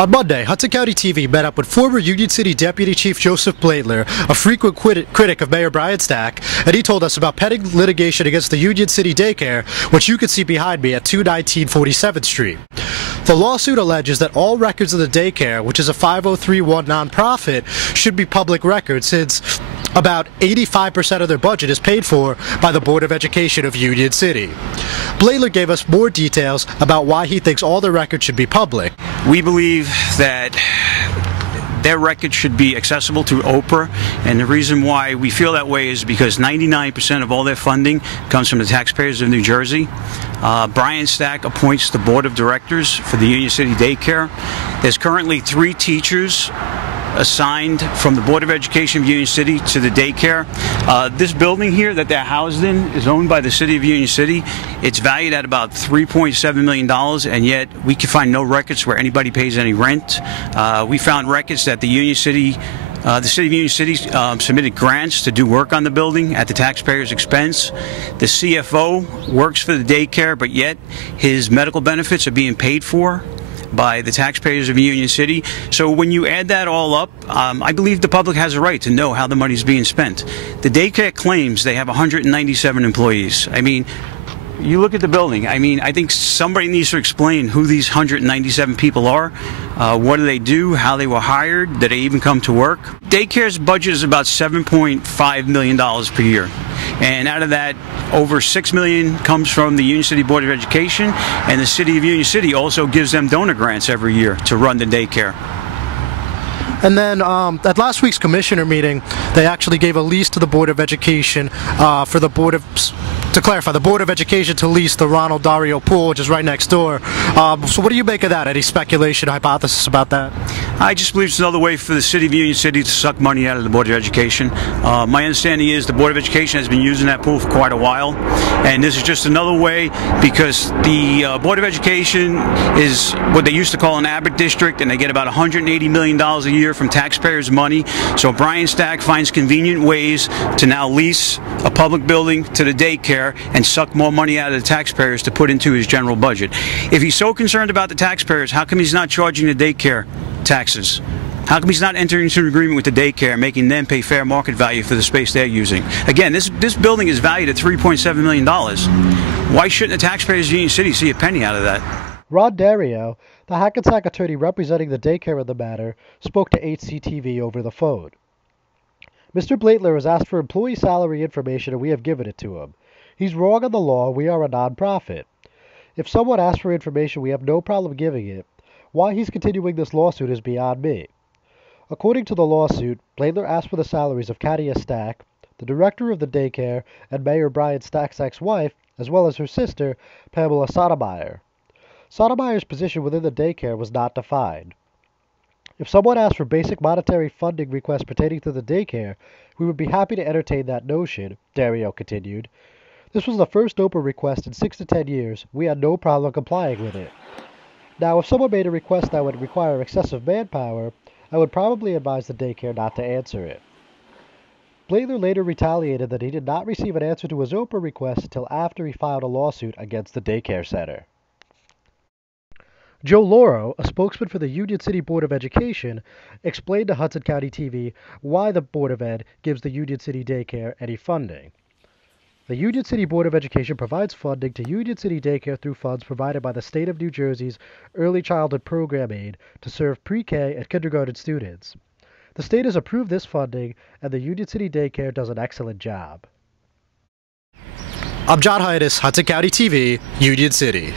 On Monday, Hudson County TV met up with former Union City Deputy Chief Joseph Blaettler, a frequent critic of Mayor Brian Stack, and he told us about pending litigation against the Union City Daycare, which you can see behind me at 219 47th Street. The lawsuit alleges that all records of the daycare, which is a 5031 nonprofit, should be public records since about 85% of their budget is paid for by the Board of Education of Union City. Blaettler gave us more details about why he thinks all the records should be public. We believe that their records should be accessible through OPRA, and the reason why we feel that way is because 99% of all their funding comes from the taxpayers of New Jersey. Brian Stack appoints the board of directors for the Union City Daycare. There's currently 3 teachers assigned from the Board of Education of Union City to the daycare. This building here that they're housed in is owned by the City of Union City. It's valued at about $3.7 million, and yet we can find no records where anybody pays any rent. We found records that the City of Union City submitted grants to do work on the building at the taxpayers' expense. The CFO works for the daycare, but yet his medical benefits are being paid for by the taxpayers of Union City. So when you add that all up, I believe the public has a right to know how the money is being spent. The daycare claims they have 197 employees. I mean, you look at the building. I mean, I think somebody needs to explain who these 197 people are, what do they do, how they were hired, did they even come to work. Daycare's budget is about $7.5 million per year. And out of that, over $6 million comes from the Union City Board of Education, and the City of Union City also gives them donor grants every year to run the daycare. And then at last week's commissioner meeting, they actually gave a lease to the Board of Education for the Board of Education to lease the Ronald Dario pool, which is right next door. So what do you make of that? Any speculation, hypothesis about that? I just believe it's another way for the City of Union City to suck money out of the Board of Education. My understanding is the Board of Education has been using that pool for quite a while, and this is just another way because the Board of Education is what they used to call an Abbott district, and they get about $180 million a year from taxpayers' money. So Brian Stack finds convenient ways to now lease a public building to the daycare and suck more money out of the taxpayers to put into his general budget. If he's so concerned about the taxpayers, how come he's not charging the daycare taxes? How come he's not entering into an agreement with the daycare, making them pay fair market value for the space they're using? Again, this building is valued at $3.7 million. Why shouldn't the taxpayers of Union City see a penny out of that? Ron Dario, the Hackensack attorney representing the daycare in the matter, spoke to HCTV over the phone. Mr. Blaettler has asked for employee salary information and we have given it to him. He's wrong on the law. We are a nonprofit. If someone asks for information, we have no problem giving it. Why he's continuing this lawsuit is beyond me. According to the lawsuit, Blaettler asked for the salaries of Katia Stack, the director of the daycare, and Mayor Brian Stack's ex-wife, as well as her sister, Pamela Sotomayor. Sotomayor's position within the daycare was not defined. If someone asked for basic monetary funding requests pertaining to the daycare, we would be happy to entertain that notion, Dario continued. This was the first OPRA request in 6 to 10 years. We had no problem complying with it. Now, if someone made a request that would require excessive manpower, I would probably advise the daycare not to answer it. Blaettler later retaliated that he did not receive an answer to his OPRA request until after he filed a lawsuit against the daycare center. Joe Lauro, a spokesman for the Union City Board of Education, explained to Hudson County TV why the Board of Ed gives the Union City Daycare any funding. The Union City Board of Education provides funding to Union City Daycare through funds provided by the State of New Jersey's Early Childhood Program Aid to serve pre-K and kindergarten students. The state has approved this funding, and the Union City Daycare does an excellent job. I'm John Hydas, Hudson County TV, Union City.